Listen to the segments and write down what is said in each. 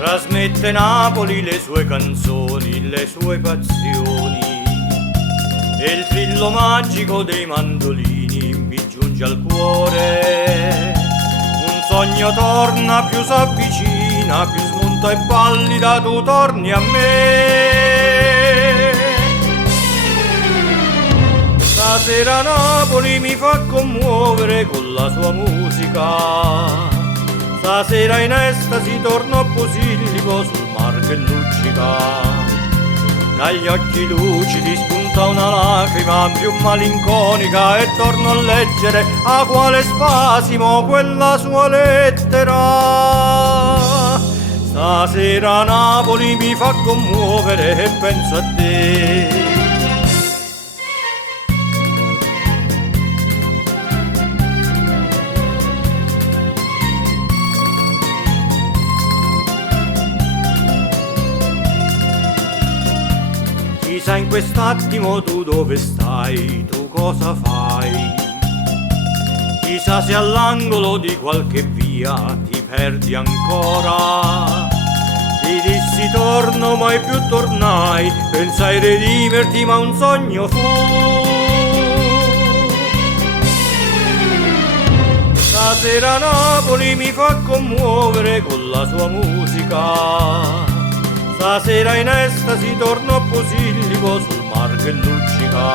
Trasmette Napoli le sue canzoni, le sue passioni, e il trillo magico dei mandolini mi giunge al cuore. Un sogno torna, più s'avvicina, più smunta e pallida tu torni a me. Stasera Napoli mi fa commuovere con la sua musica. Stasera in estasi torno a Posillipo sul mar che luccica. Dagli occhi lucidi spunta una lacrima più malinconica e torno a leggere a quale spasimo quella sua lettera. Stasera Napoli mi fa commuovere e penso a te. Chissà in quest'attimo tu dove stai, tu cosa fai? Chissà se all'angolo di qualche via ti perdi ancora. Ti dissi torno, mai più tornai, pensai redimerti ma un sogno fu. Stasera Napoli mi fa commuovere con la sua musica. Stasera in estasi torno a Posillipo sul mar che luccica.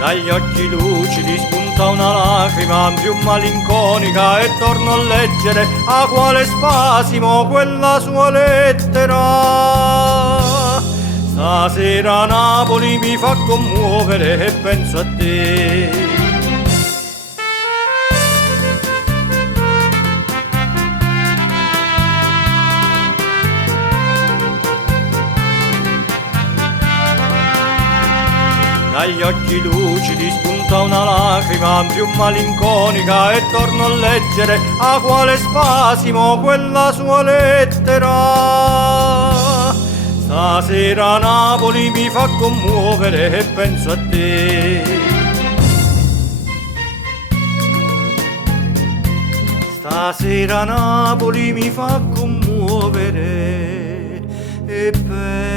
Dagli occhi lucidi spunta una lacrima più malinconica e torno a leggere a quale spasimo quella sua lettera. Stasera Napoli mi fa commuovere e penso a te. Dagli occhi lucidi spunta una lacrima più malinconica e torno a leggere a quale spasimo quella sua lettera. Stasera Napoli mi fa commuovere e penso a te. Stasera Napoli mi fa commuovere e penso